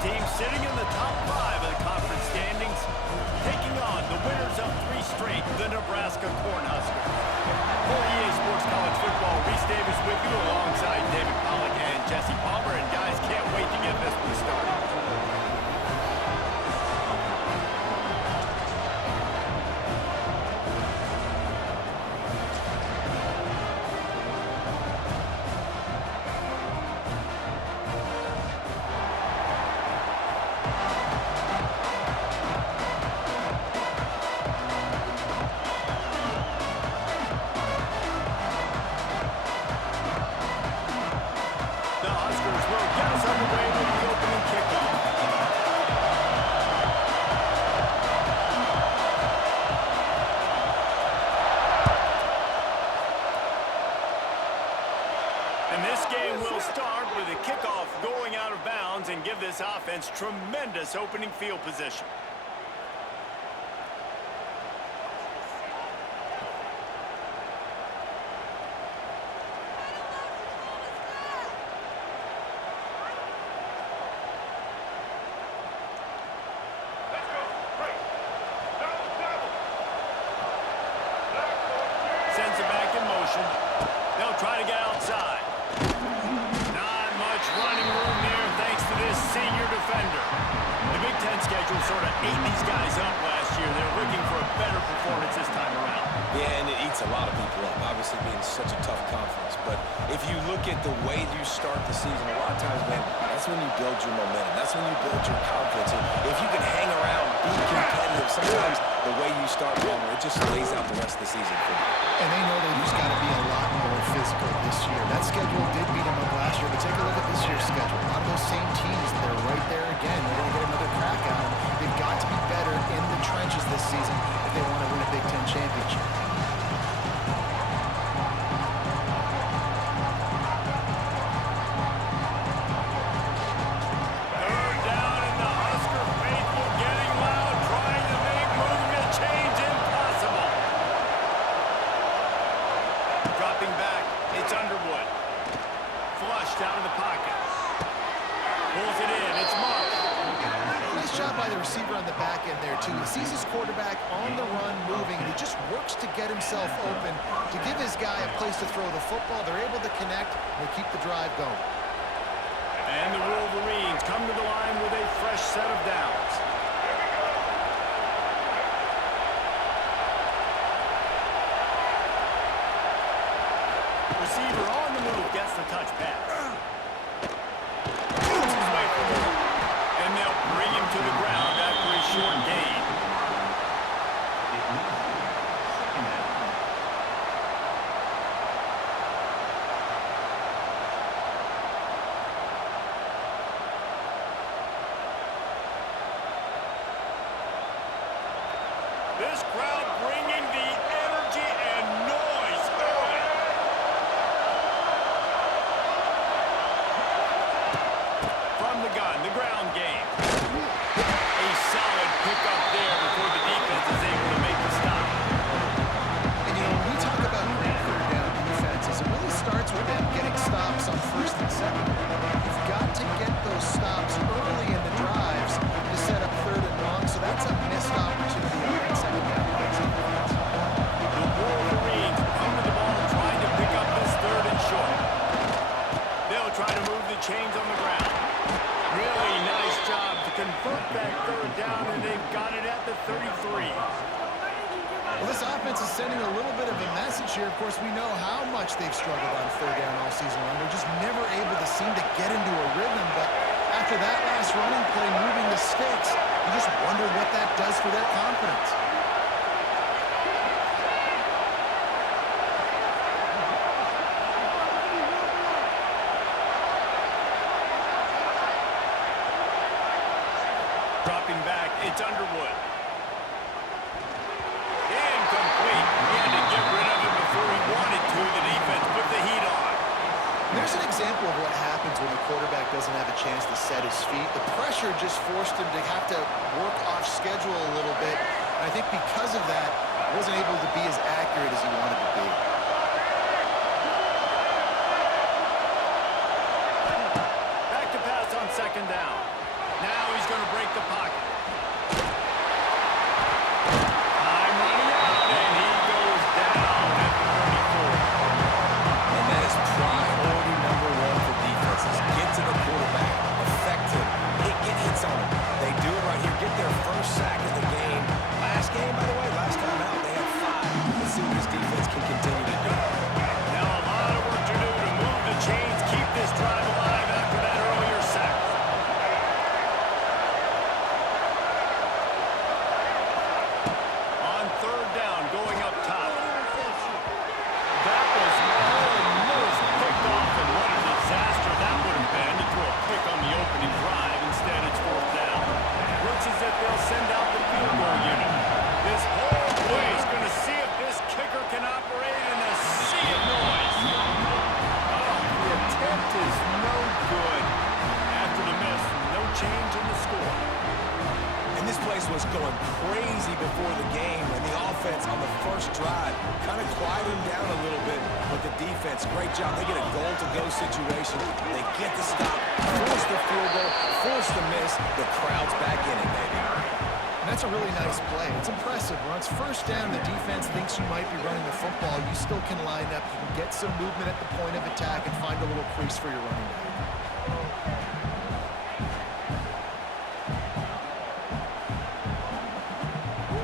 team sitting in the top 5 of the conference standings, taking on the winners of 3 straight, the Nebraska Cornhuskers. For EA Sports College Football, Reese Davis with you alongside David Pollack and Jesse Palmer. And guys, can't wait to get this one started. And this game will start with a kickoff going out of bounds and give this offense tremendous opening field position. Sends it back in motion. They'll try to get outside. Not much running room there thanks to this senior defender. The Big Ten schedule sort of ate these guys up last year. They're looking for a better performance this time around. Yeah, and it eats a lot of people up, obviously being such a tough conference. But if you look at the way you start the season, a lot of times, man, that's when you build your momentum. That's when you build your confidence. And if you can hang around, be competitive, sometimes the way you start wrong, it just lays out the rest of the season for you. And they know they just got to be a lot more physical this year. That schedule did beat them up last year, but take a look at this year's schedule. A lot of those same teams, they're right there again. They're going to get another crack at them. They've got to be better in the trenches this season if they want to win a Big Ten championship. Out of the pocket. Pulls it in. It's Mark. Nice job by the receiver on the back end there, too. He sees his quarterback on the run moving, and he just works to get himself open to give his guy a place to throw the football. They're able to connect and they keep the drive going. And the Wolverines come to the line with a fresh set of downs. Receiver on the move gets the touch pass. And they'll bring him to the ground after a short gain. This crowd bringing the energy and noise early. From the gun, the ground game. A solid pickup there before the defense is able to make the stop. And, you know, when we talk about great third down defenses, it really starts with them getting stops on first and second. You've got to get those stops early in the drives to set up third and long, so that's a missed opportunity on second down. The Wolverines come to the ball trying to pick up this third and short. They'll try to move the chains on the ground. Really nice job to convert that third down, and they've got it at the 33. Well, this offense is sending a little bit of a message here. Of course, we know how much they've struggled on third down all season long. They're just never able to seem to get into a rhythm. But after that last running play, moving the sticks, you just wonder what that does for their confidence. Dropping back, it's Underwood. Incomplete. He had to get rid of it before he wanted to. The defense put the heat on. There's an example of what happens when the quarterback doesn't have a chance to set his feet. The pressure just forced him to have to work off schedule a little bit. And I think because of that, he wasn't able to be as accurate as he wanted to be. Back to pass on second down. Now change in the score. And this place was going crazy before the game, and the offense on the first drive kind of quieted down a little bit, but the defense, great job. They get a goal-to-go situation. They get the stop, force the field goal, force the miss. The crowd's back in it, baby. And that's a really nice play. It's impressive. When it's first down, the defense thinks you might be running the football. You still can line up. You can get some movement at the point of attack and find a little crease for your running back.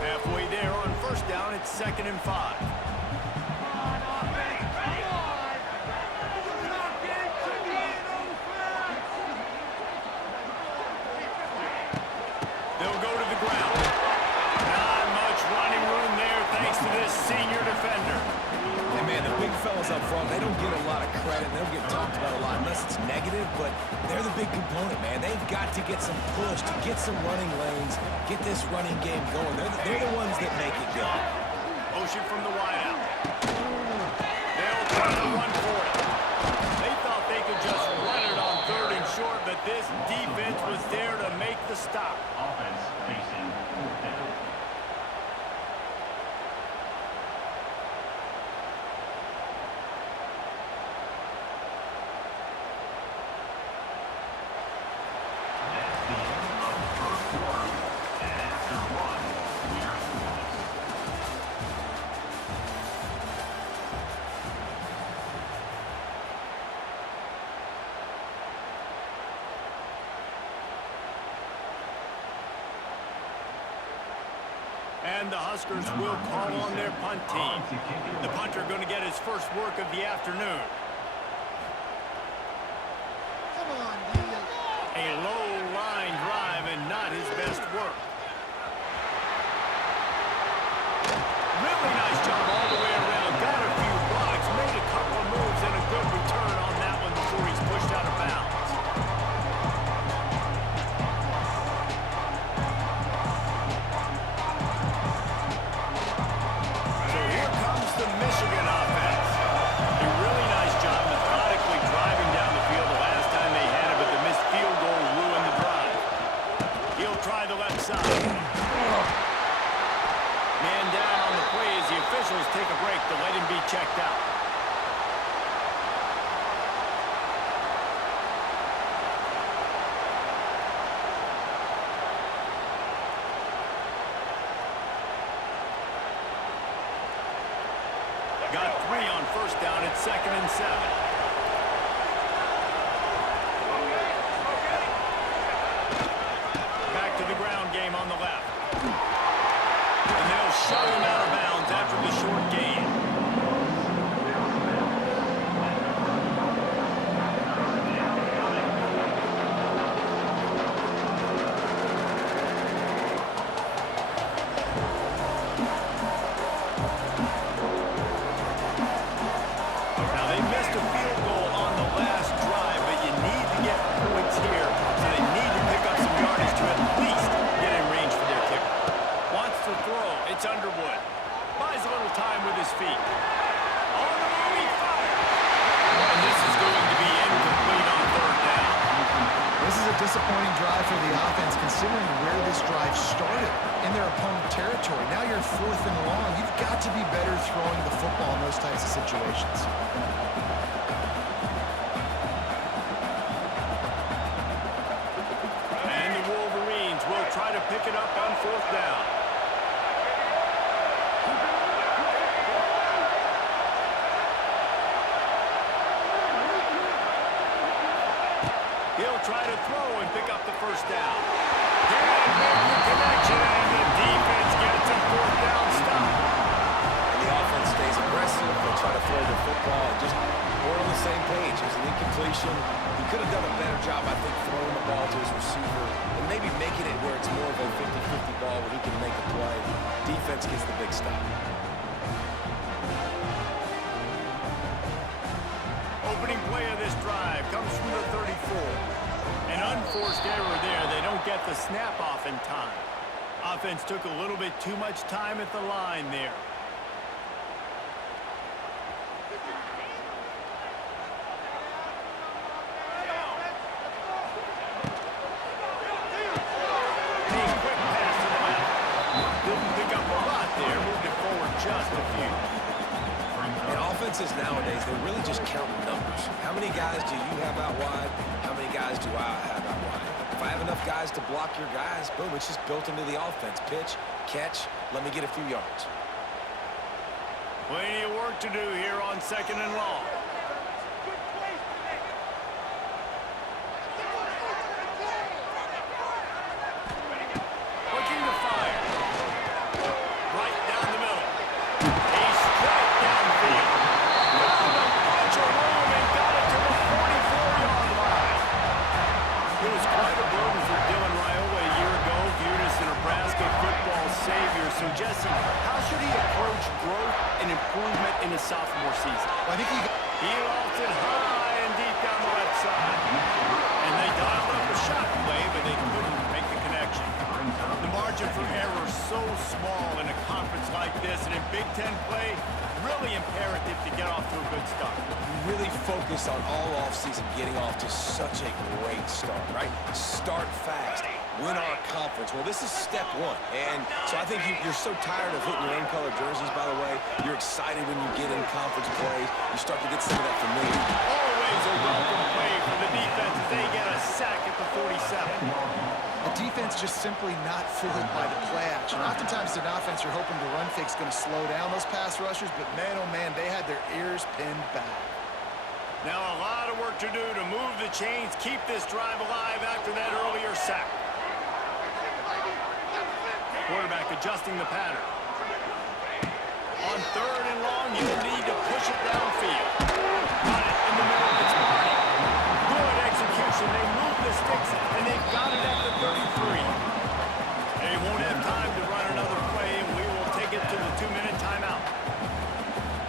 Halfway there on first down, it's 2nd and 5. They'll go to the ground. Not much running room there thanks to this senior defender. And, man, the big fellas up front, they don't get a lot of credit. They don't get talked about a lot unless it's negative, but they're the big component, man. They've got to get some push, to get some running lanes, get this running game going. They're the ones that make it go. Motion from the wideout. They'll try to run for it. They thought they could just run it on 3rd and short, but this defense was there to make the stop. Offense facing 4th down. That's the end of the first quarter. And after one, we are scoreless. And the Huskers will call on their punt team. The punter going to get his first work of the afternoon. Come on, Diaz. A low line drive and not his best work. Really nice job all the way around. Got a few blocks, made a couple of moves, and a good return on that one before he's pushed out of bounds. So here comes the Michigan offense. A really nice job methodically driving down the field the last time they had it, but the missed field goal ruined the drive. He'll try the left side. Man down on the play as the officials take a break to let him be checked out. Got 3 on first down at 2nd and 7. Back to the ground game on the left. And they'll shut him out of bounds after the short gain. Now, they missed a field goal on the last drive, but you need to get points here, so they need to pick up some yardage to at least get in range for their kicker. Wants to throw. It's Underwood. Buys a little time with his feet. On the move, he fires. And this is going to be incomplete on 3rd down. This is a disappointing drive for the offense considering where this drive started in their opponent territory. Now you're 4th and long. You've got to be better throwing the football in those types of situations. And the Wolverines will try to pick it up on 4th down. He'll try to throw and pick up the first down. Can't make the connection, and the defense gets a 4th down stop. And the offense stays aggressive. They'll try to throw the football. And just we're on the same page. There's an incompletion. He could have done a better job, I think, throwing the ball to his receiver and maybe making it where it's more of a 50-50 ball where he can make a play. Defense gets the big stop. Opening play of this drive comes from the 34. An unforced error there. They don't get the snap off in time. Offense took a little bit too much time at the line there. offenses nowadays, they really just count numbers. How many guys do you have out wide? How many guys do I have out wide? If I have enough guys to block your guys, boom, it's just built into the offense. Pitch, catch, let me get a few yards. Plenty of work to do here on 2nd and long. Looking to fire. Right down the middle. A straight downfield. Found a bunch of room and got it to the 44-yard line. It was quite a burden for Dylan Raiola a year ago, viewed as the Nebraska football savior. So, Jesse, how should he approach growth and improvement in his sophomore season? Well, I think He lofts it high and deep down the left side. And they dialed up a shot play, but they couldn't make the connection. The margin for error so small in a conference like this, and in Big Ten play, really imperative to get off to a good start. We really focus on all offseason getting off to such a great start, right? Start fast. Win our conference. Well, this is step one. And so I think you're so tired of hitting your own color jerseys, by the way. You're excited when you get in conference play. You start to get some of that familiar. Always a welcome play for the defense as they get a sack at the 47. the defense just simply not fooled by the play action. Oftentimes, an offense you're hoping the run fake's going to slow down those pass rushers, but man, oh man, they had their ears pinned back. Now a lot of work to do to move the chains, keep this drive alive after that earlier sack. Quarterback adjusting the pattern. On 3rd and long, you need to push it downfield. Got it in the middle of its body. Good execution. They move the sticks, and they've got it at the 33. They won't have time to run another play, and we will take it to the 2-minute timeout.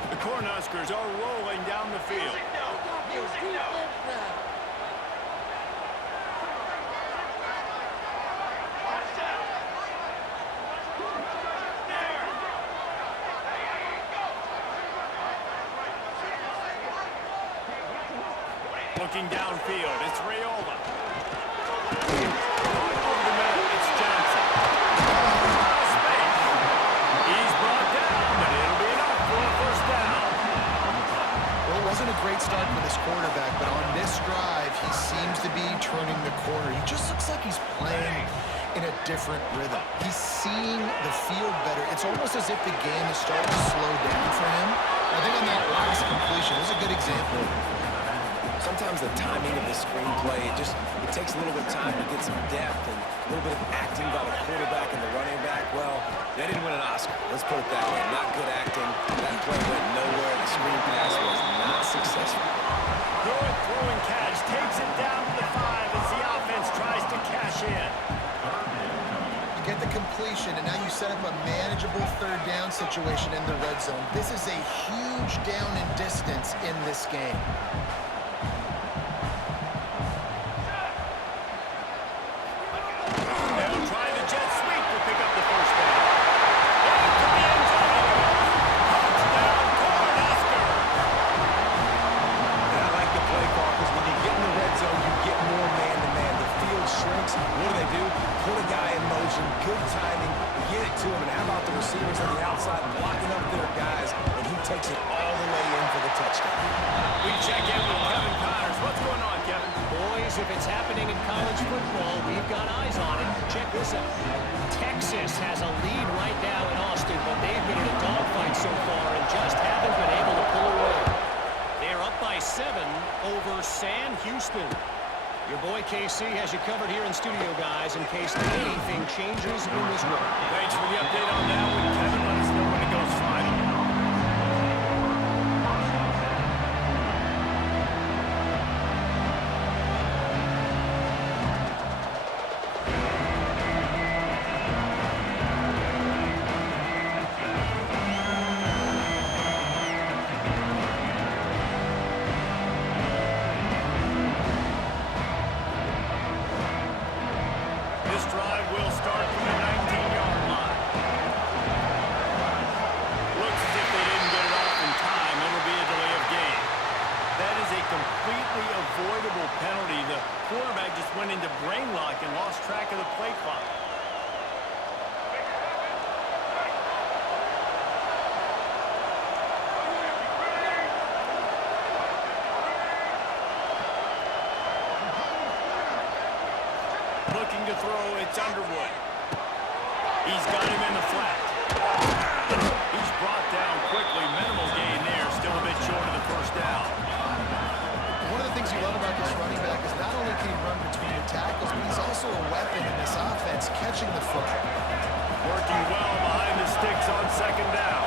The Cornhuskers are rolling down the field. Looking downfield, it's Raiola. Over the middle, it's Johnson. Space. He's brought down, but it'll be enough for a first down. Well, it wasn't a great start for this quarterback, but on this drive, he seems to be turning the corner. He just looks like he's playing in a different rhythm. He's seeing the field better. It's almost as if the game is starting to slow down for him. I think on that last completion, it was a good example. Sometimes the timing of the screenplay, it takes a little bit of time to get some depth and a little bit of acting by the quarterback and the running back. Well, they didn't win an Oscar. Let's put it that way. Not good acting. That play went nowhere. The screen pass was not successful. Good throwing catch. Takes it down to the 5 as the offense tries to cash in. You get the completion, and now you set up a manageable 3rd down situation in the red zone. This is a huge down in distance in this game. Good timing, get it to him, and how about the receivers on the outside blocking up their guys, and he takes it all the way in for the touchdown. We check in with Kevin Connors. What's going on, Kevin? Boys, if it's happening in college football, we've got eyes on it. Check this out. Texas has a lead right now in Austin, but they've been in a dogfight so far and just haven't been able to pull away. They're up by 7 over San Houston. Your boy KC has you covered here in studio, guys, in case anything changes in this one. Thanks for the update on that one, Kevin. Let us know when it goes final. Penalty. The quarterback just went into brain lock and lost track of the play clock. Looking to throw, it's Underwood. He's got him in the flat. He's brought down quickly. Minimal gain there. Still a bit short of the first down. One of the things you love about this running back is not only can he run between the tackles, but he's also a weapon in this offense, catching the football. Working well behind the sticks on second down.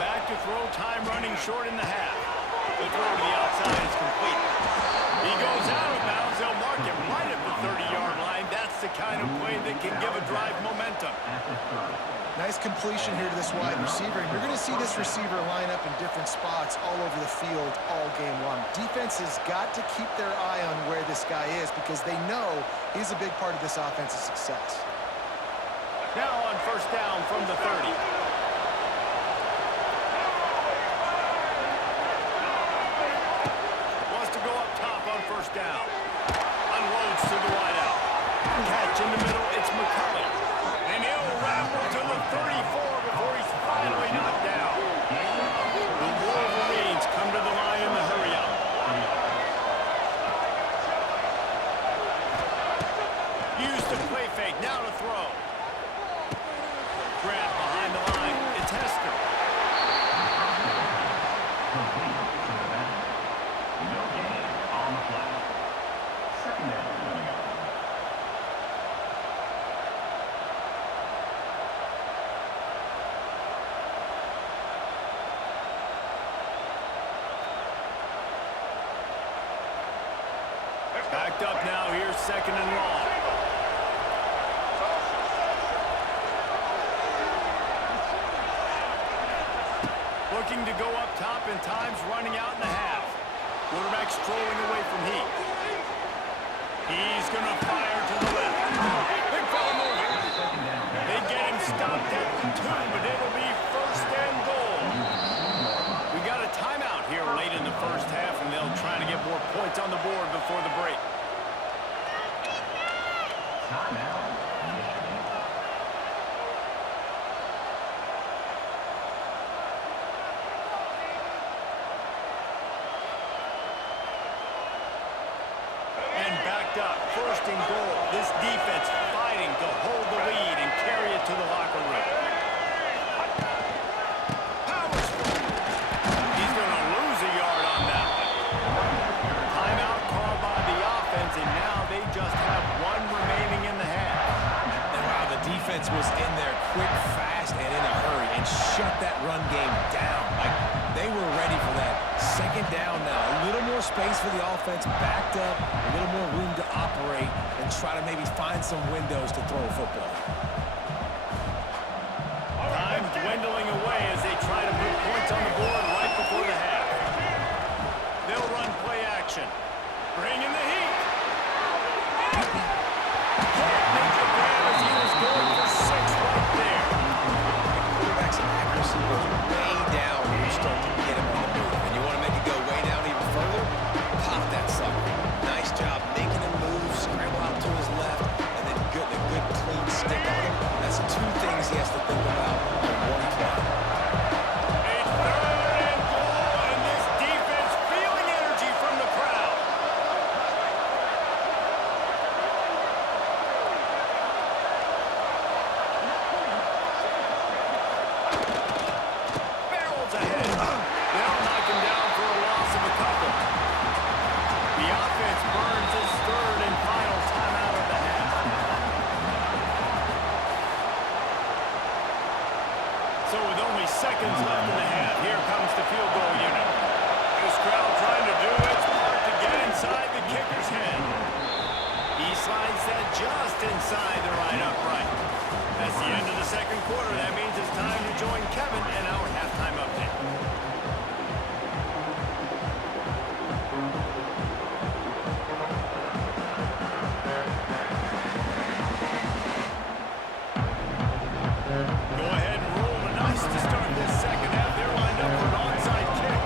Back to throw, time running short in the half. The throw to the outside is complete. He goes out of bounds. They'll mark him right at the 30-yard line. That's the kind of play that can give a drive momentum. Nice completion here to this wide receiver. And you're going to see this receiver line up in different spots all over the field all game long. Defense has got to keep their eye on where this guy is because they know he's a big part of this offense's success. Now on first down from the 30. Wants to go up top on first down. Unloads to the wideout. Catch in the middle, it's McCulley. And he'll ramble to the 34 before he's finally knocked down. The Wolverines come to the line in the hurry-up. Used to play fake, now to throw. Grab behind the line, it's Hester. No gain on the play. Second down coming up. Backed up now, here's second and long. Looking to go up top, and time's running out in the half. Quarterback strolling away from Heat. He's going to fire to the left. Big fella moving. They get him stopped at the 2, but it'll be first and goal. We got a timeout here late in the first half, and they'll try to get more points on the board before the break. Timeout. And backed up, first and goal. This defense fighting to hold the lead and carry it to the locker room. Powers forward. He's going to lose a yard on that one. Timeout called by the offense, and now they just have one remaining in the half. And wow, the defense was in there quick, fast, and in a hurry and shut that run game down. Like, they were ready for that. Second down now. A little more space for the offense, backed up, a little more room to operate and try to maybe find some windows to throw a football. Time dwindling away as they try to put points on the board right before the half. They'll run play action. Bring in the heat. Can't make the grab as he was going for 6 right there. Quarterback's accuracy goes way down when you start to get him on the move. And you want to make it go way down even further? Pop that sucker. Nice job making him move, scramble out to his left, and then a good clean stick on him. That's 2 things he has to think about on one play. A third and goal, and this defense feeling energy from the crowd. Barrels ahead. They'll knock him down for a loss of a couple. The offense burns its third and final timeout of the half. So with only seconds left in the half, here comes the field goal unit. This crowd trying to do its part to get inside the kicker's head. He slides that just inside the right upright. That's the end of the second quarter. That means it's time to join Kevin in our halftime update. Go ahead and roll the dice to start this second half. They're lined up for an onside kick.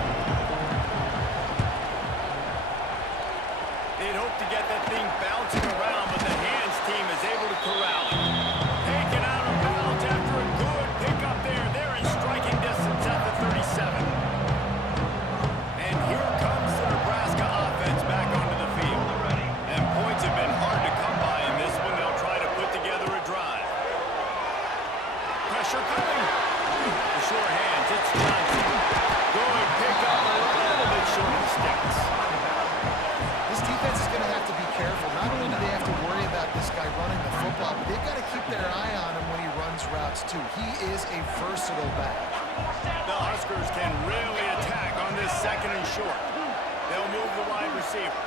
They'd hope to get that thing bouncing around, but the hands team is able to corral it. Taken out of bounds after a good pick up there. They're in striking distance at the 37. And here comes the Nebraska offense back onto the field. And versatile back. The Huskers can really attack on this second and short. They'll move the wide receiver.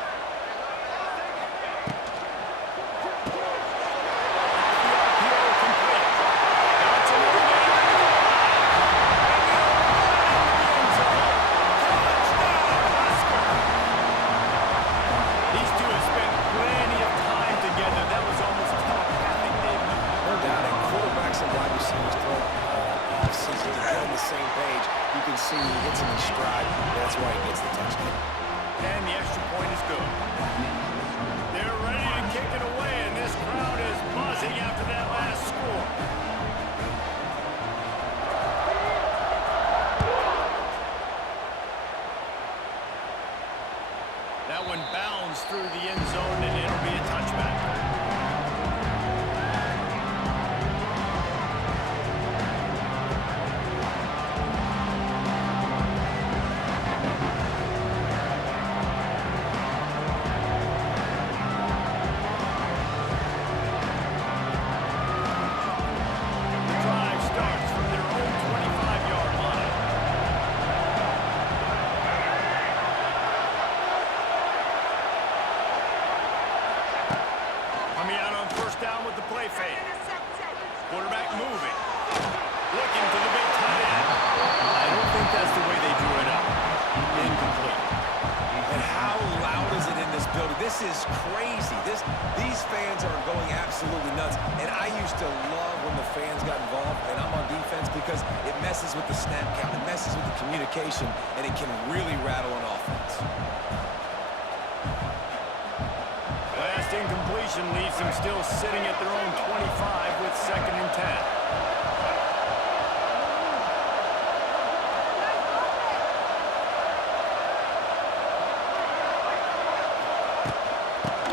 See, he hits him in stride. That's why he gets the touchdown. And the extra point is good. They're ready to kick it away, and this crowd is buzzing after that last score. That one bounds through the end zone, and it'll be a touchback. Quarterback moving. Looking to the big tight end. I don't think that's the way they drew it up. Incomplete. And how loud is it in this building? This is crazy. These fans are going absolutely nuts. And I used to love when the fans got involved, and I'm on defense, because it messes with the snap count. It messes with the communication, and it can really rattle an offense. Incompletion leaves them still sitting at their own 25 with 2nd and 10.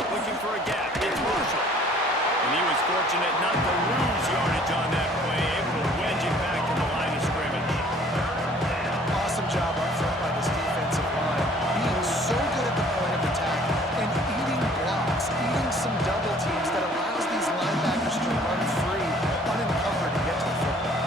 Looking for a gap. It's Marshall. And he was fortunate not to lose yardage on that play, able to wedge it back to the line of scrimmage. Awesome job up front by this defensive line. Being so good at the point of attack and eating blocks, eating some double teams that allows these linebackers to run free, unencumbered, and get to the football.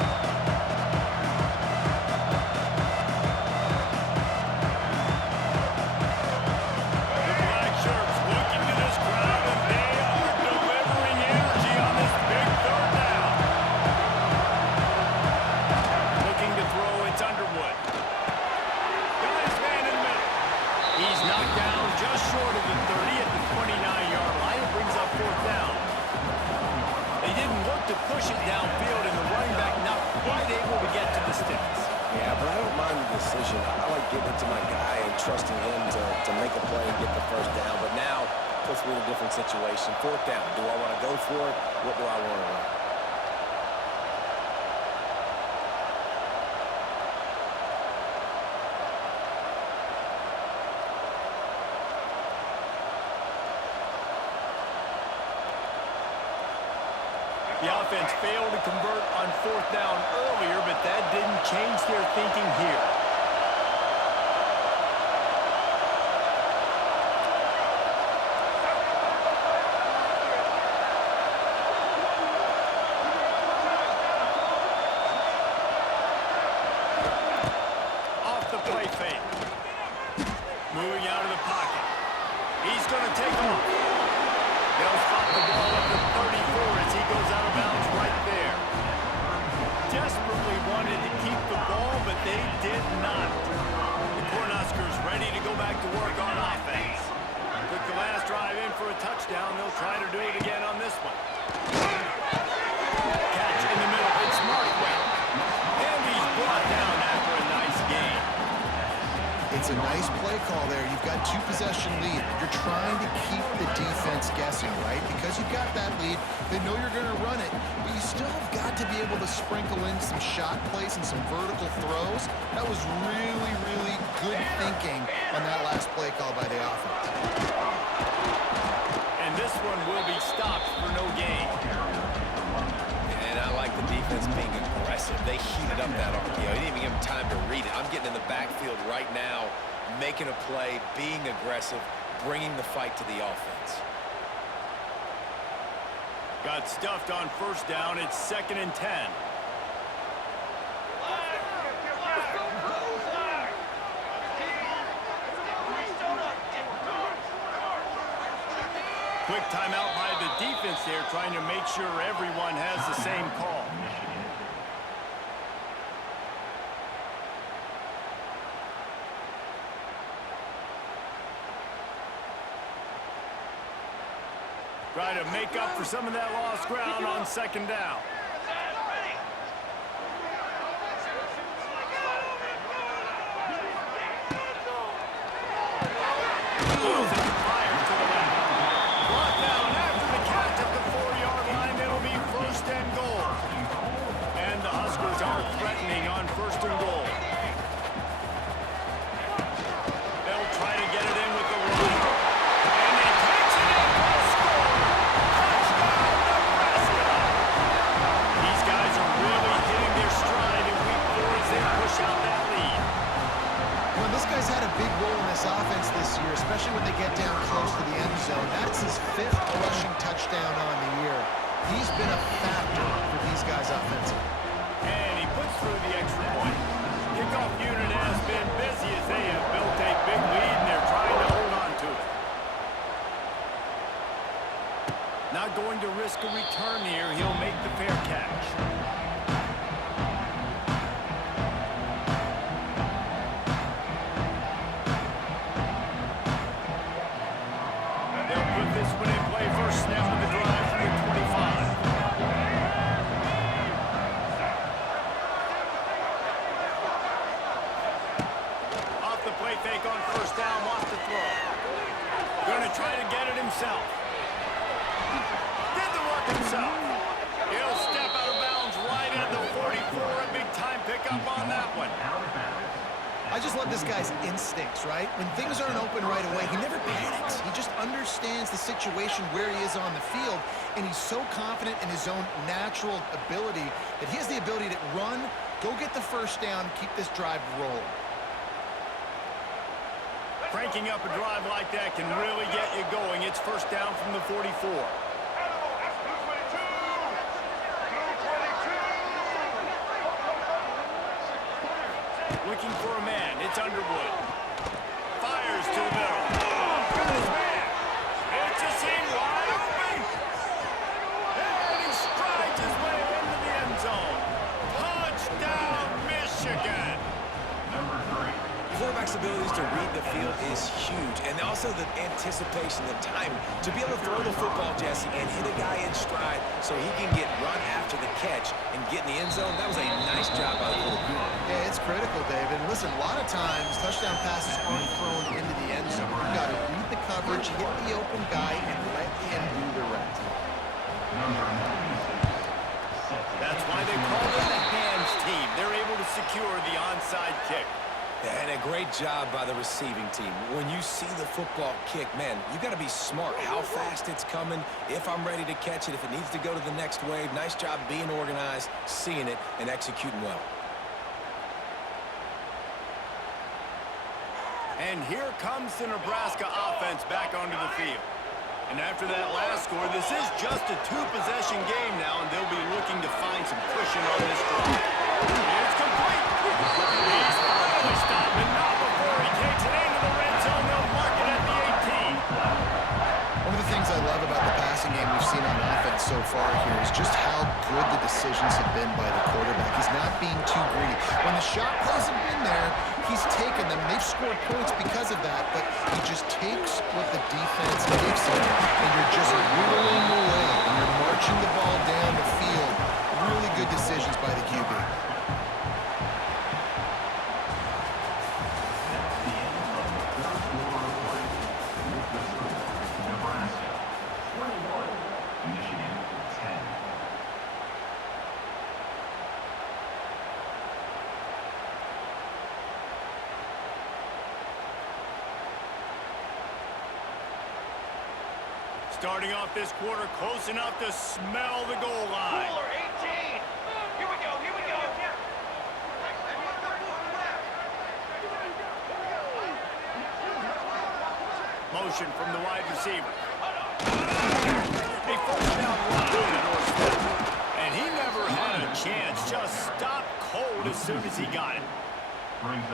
The black shirts looking to this crowd, and they are delivering energy on this big 3rd down. Looking to throw, it's Underwood. Got his man in the middle. He's knocked down just short of the 30 at the 29-yard line. It brings up 4th down. They didn't look to push it downfield, and the running back not quite able to get to the sticks. Yeah, but I don't mind the decision. I like getting it to my guy and trusting him to make a play and get the 1st down. But now, puts me in a different situation. 4th down. Do I want to go for it? What do I want to run? The offense failed to convert on 4th down earlier, but that didn't change their thinking here. Off the play fake. Moving out of the pocket. He's going to take off. They'll spot the ball at the 34 as he goes out of bounds right there. Desperately wanted to keep the ball, but they did not. The Cornhuskers ready to go back to work on offense. Took the last drive in for a touchdown. They'll try to do it again on this one. Catch in the middle. It's Markwell. And he's brought down after a nice gain. It's a nice play call there. You've got 2-possession lead. You're trying to keep the defense guessing, right? Because you've got that lead, they know you're going to run it, but you still have got to be able to sprinkle in some shot plays and some vertical throws. That was really, really good thinking on that last play call by the offense. And this one will be stopped for no gain. And I like the defense being aggressive. They heated up that RPO. They didn't even give them time to read it. I'm getting in the backfield right now, making a play, being aggressive, bringing the fight to the offense. Got stuffed on 1st down. It's 2nd and 10. Quick timeout by the defense there, trying to make sure everyone has the same call. Try to make up for some of that lost ground on second down. Offense this year, especially when they get down close to the end zone. That's his 5th rushing touchdown on the year. He's been a factor for these guys offensively. And he puts through the extra point. Kickoff unit has been busy as they have built a big lead, and they're trying to hold on to it. Not going to risk a return here. He'll make the fair catch. I just love this guy's instincts, right? When things aren't open right away, he never panics. He just understands the situation where he is on the field, and he's so confident in his own natural ability that he has the ability to run, go get the first down, keep this drive rolling. Cranking up a drive like that can really get you going. It's first down from the 44. Looking for a man. It's Underwood. Fires to the middle. Got his man. It's a seam wide open. And he strides his way into the end zone. Touchdown, Michigan. Quarterback's abilities to read the field is huge, and also the anticipation, the time to be able to throw the football, Jesse, and hit a guy in stride so he can get run after the catch and get in the end zone. That was a nice job by the quarterback. Yeah, it's critical, David. Listen, a lot of times touchdown passes aren't thrown into the end zone. You got to read the coverage, hit the open guy, and let him do the rest. That's why they call it the hands team. They're able to secure the onside kick. And a great job by the receiving team. When you see the football kick, man, you got to be smart. How fast it's coming, if I'm ready to catch it, if it needs to go to the next wave. Nice job being organized, seeing it, and executing well. And here comes the Nebraska offense back onto the field. And after that last score, this is just a two-possession game now, and they'll be looking to find some cushion on this drive. It's complete. He's finally stopped, but not before he takes it into the red zone. They'll mark it at the 18. One of the things I love about the passing game we've seen on offense so far here is just how good the decisions have been by the quarterback. He's not being too greedy. When the shot plays have been there, he's taken them. They've scored points because of that, but he just takes what the defense gives him, and you're just whittling away, and you're marching the ball down the field. Really good decisions by the QB. Starting off this quarter close enough to smell the goal line. 18. Here we go, here we go. Motion from the wide receiver. A first down run on the doorstep. And he never had a chance. Just stopped cold as soon as he got it.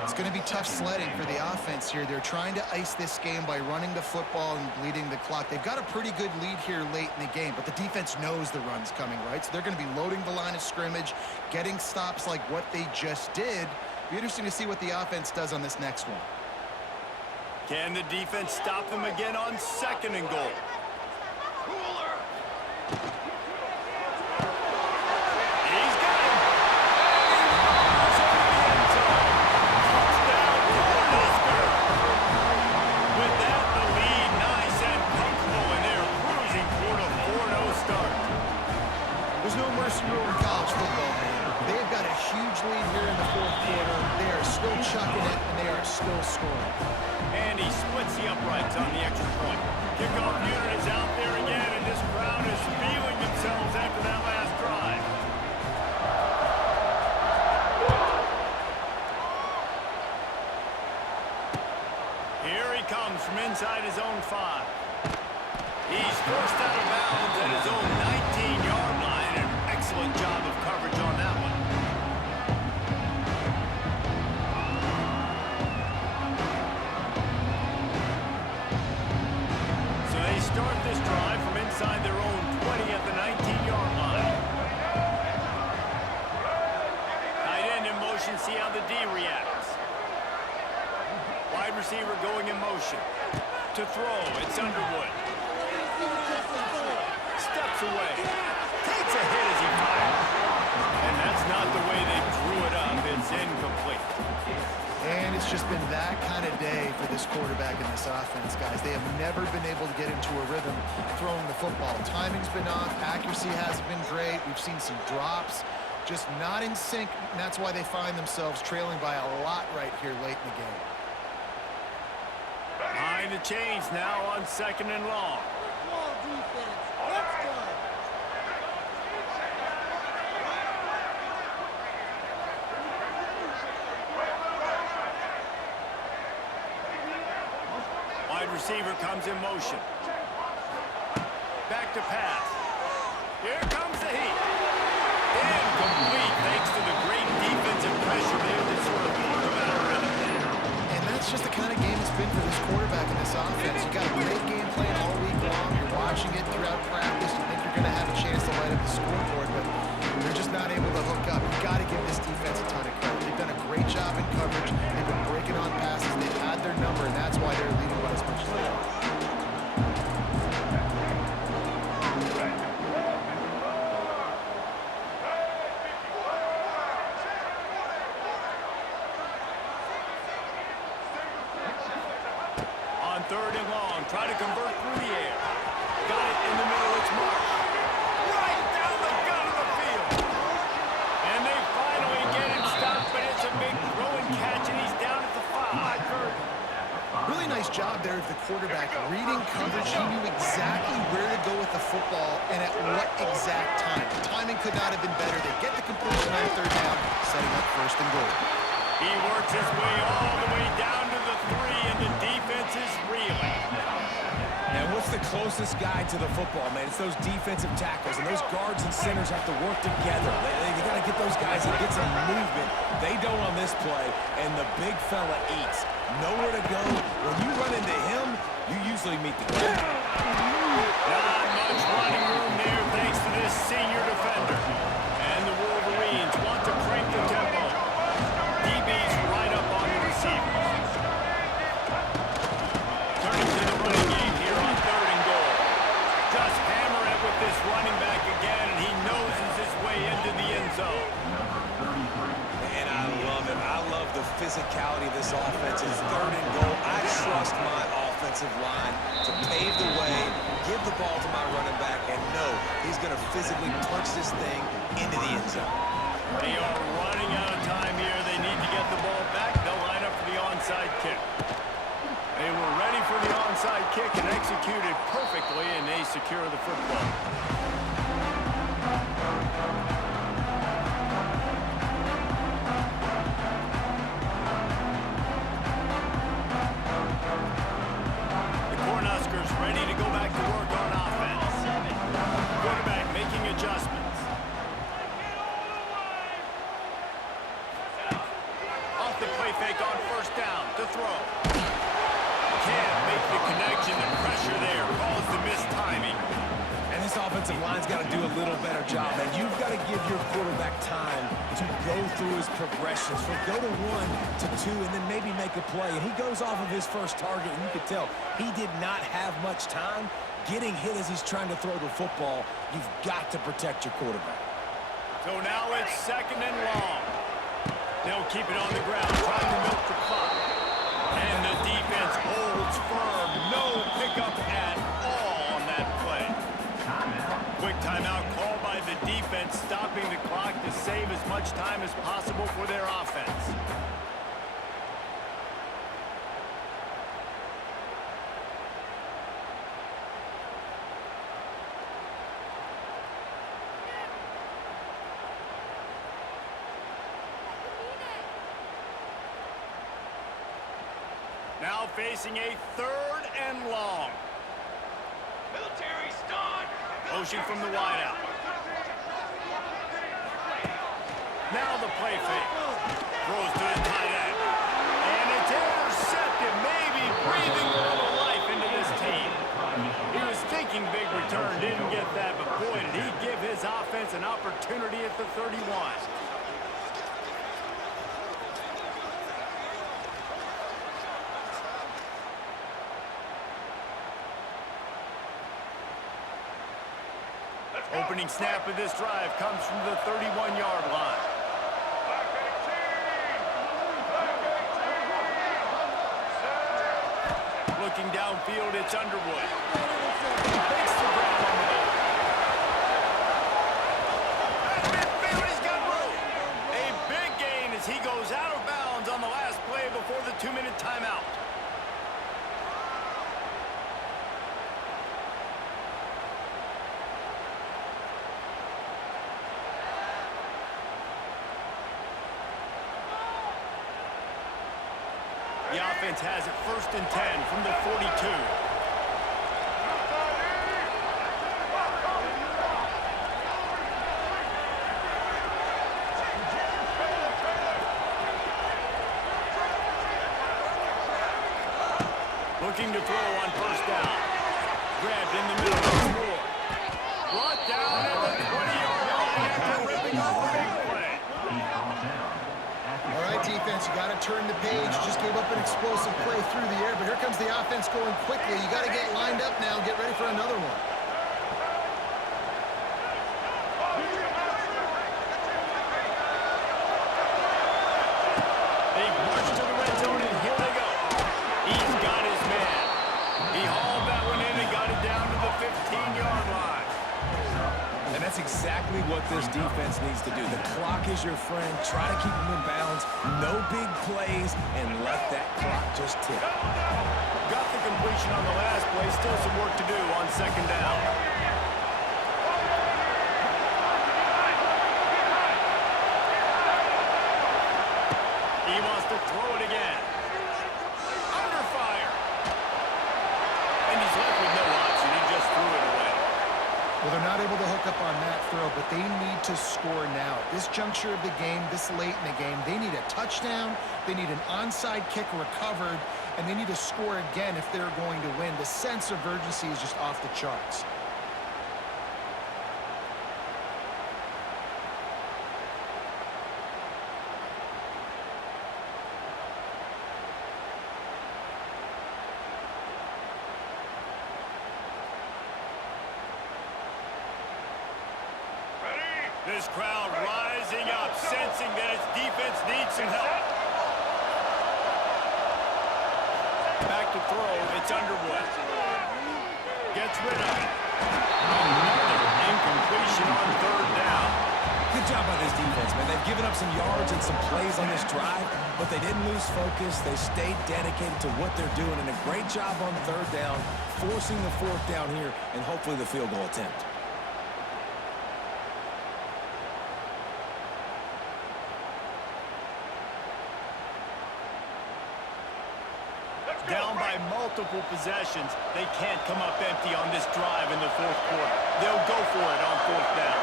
It's going to be tough sledding for the offense here. They're trying to ice this game by running the football and bleeding the clock. They've got a pretty good lead here late in the game, but the defense knows the run's coming, right? So they're going to be loading the line of scrimmage, getting stops like what they just did. Be interesting to see what the offense does on this next one. Can the defense stop them again on 2nd and goal? He's got him. And he rolls over the end zone. Touchdown, Cornhusker. With that, the lead nice and comfortable, and they're cruising toward a 4-0 start. There's no mercy rule in college football, man. They've got a huge lead here in the 4th quarter. They are still chucking it, and they are still scoring. And he splits the uprights on the extra point. Kickoff unit is out there again, and this crowd is feeling themselves after that last drive. Here he comes from inside his own 5. He's forced out of bounds at his own 19-yard line. An excellent job of coverage on that one. So they start this drive from inside their own 20 at the 19-yard line. Tight end in motion, see how the D reacts. Wide receiver going in motion. To throw, it's Underwood. Steps away. Takes a hit as he fires. And that's not the way they drew it up. It's incomplete. And it's just been that kind of day for this quarterback and this offense, guys. They have never been able to get into a rhythm throwing the football. Timing's been off. Accuracy hasn't been great. We've seen some drops. Just not in sync. And that's why they find themselves trailing by a lot right here late in the game. Behind the chains now on 2nd and long. Ball defense. Let's go. Wide receiver comes in motion. Back to pass. Here comes the heat. Incomplete thanks to the great defensive pressure there that sort of threw him out of rhythm. And that's just the kind of game it's been for this quarterback and this offense. You got a great game plan all week long. You're watching it throughout practice. You think you're going to have a chance to light up the scoreboard, but they're just not able to hook up. You've got to give this defense a ton of credit. They've done a great job in coverage. They've been breaking on passes. They've had their number, and that's why they're leading by as much as they are. On 3rd and long, try to convert through the air. Got it in the middle, it's Marsh. Right down the gut of the field. And they finally get him stopped, but it's a big throw and catch, and he's down at the 5. Really nice job there of the quarterback. Reading coverage, he knew exactly where to go with the football and at what exact time. The timing could not have been better. They get the completion on 3rd down, setting up 1st and goal. He works his way all the way down to the 3, and the defense is reeling. And what's the closest guy to the football, man? It's those defensive tackles, and those guards and centers have to work together. They got to get those guys and get some movement. They don't on this play, and the big fella eats. Nowhere to go. When you run into him, you usually meet the guy. Not much running room there thanks to this senior defender. And the Wolverines want to crank the tempo. DB's right up on the receivers. Turning to the running game here on 3rd and goal. Just hammer it with this running back again, and he noses his way into the end zone. And I love it. I love the physicality of this offense. It's 3rd and goal. I trust my offensive line to pave the way, give the ball to my running back, and know he's going to physically punch this thing into the end zone. They are running out of time here. They need to get the ball back. They'll line up for the onside kick. They were ready for the onside kick and executed perfectly, and they secure the football. The Cornhuskers ready to go back to work on offense. Quarterback making adjustments. Off the play fake. connection. The pressure there caused the missed timing. And this offensive line's got to do a little better job, man. You've got to give your quarterback time to go through his progressions. From go to 1 to 2 and then maybe make a play. And he goes off of his first target, and you could tell he did not have much time getting hit as he's trying to throw the football. You've got to protect your quarterback. So now it's 2nd and long. They'll keep it on the ground, trying to milk the clock. And the defense holds firm. No pickup at all on that play. Quick timeout called by the defense, stopping the clock to save as much time as possible for their offense. Now facing a 3rd and long. Military stun. Motion from the wideout. Now the play fake. Throws to the tight end. And it's intercepted, maybe breathing a little life into this team. He was thinking big return, didn't get that, but boy, did he give his offense an opportunity at the 31. Opening snap of this drive comes from the 31-yard line. Looking downfield, it's Underwood. Makes the grab on the ball. At midfield, he's got room. A big gain as he goes out of bounds on the last play before the 2-minute timeout. The offense has it 1st and 10 from the 42. Looking to throw on 1st down. Grabbed in the middle of the score. Brought down at the 20-yard line after ripping off a big play. All right, defense, you got to turn the page. Just gave up an explosive play through the air, but here comes the offense going quickly. You got to get lined up now, get ready for another one. They march to the red zone, and here they go. He's got his man. He hauled that one in and got it down to the 15-yard line. And that's exactly what this defense needs to do. The clock is your friend. Try to keep them in bounds. No big plays, and let that clock just tick. Got the completion on the last play. Still some work to do on 2nd down. He wants to throw it again. Under fire. And he's left with no option. He just threw it away. Well, they're not able to hook up on that throw, but they need to score now. At this juncture of the game, this late in the game, they need a touchdown, they need an onside kick recovered, and they need to score again if they're going to win. The sense of urgency is just off the charts. This crowd rising up, sensing that its defense needs some help. Back to throw, it's Underwood. Gets rid of it. Another incompletion on 3rd down. Good job by this defense, man. They've given up some yards and some plays on this drive, but they didn't lose focus. They stayed dedicated to what they're doing, and a great job on 3rd down, forcing the 4th down here, and hopefully the field goal attempt. Down by multiple possessions, they can't come up empty on this drive in the 4th quarter. They'll go for it on 4th down.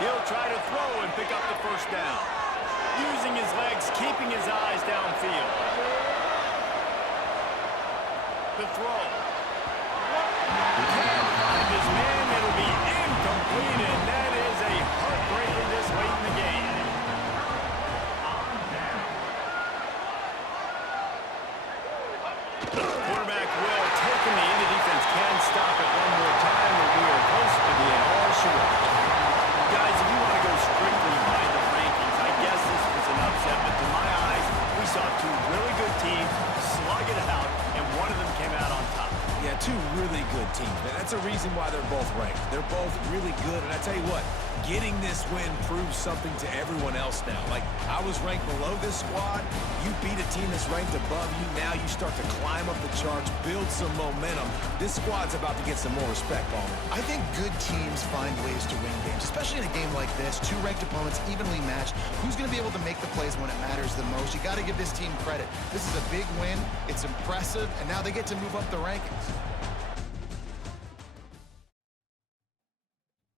He'll try to throw and pick up the 1st down. Using his keeping his eyes downfield. The throw. Can't find his man. It'll be incomplete, and that is a heartbreaker this late in the game. Quarterback will take him. The end of defense can stop it one more time, and we are close to being all short. Guys, if you want to go strictly by the rankings, I guess this was an upset, but to my eyes, we saw two really good teams slug it out, and one of them came out on top. Yeah, two really good teams, man. That's a reason why they're both ranked. They're both really good, and I tell you what, getting this win proves something to everyone else now. Like, I was ranked below this squad. You beat a team that's ranked above you. Now you start to climb up the charts, build some momentum. This squad's about to get some more respect on it. I think good teams find ways to win games, especially in a game like this. Two ranked opponents evenly matched. Who's going to be able to make the plays when it matters the most? You got to give this team credit. This is a big win. It's impressive, and now they get to move up the rankings.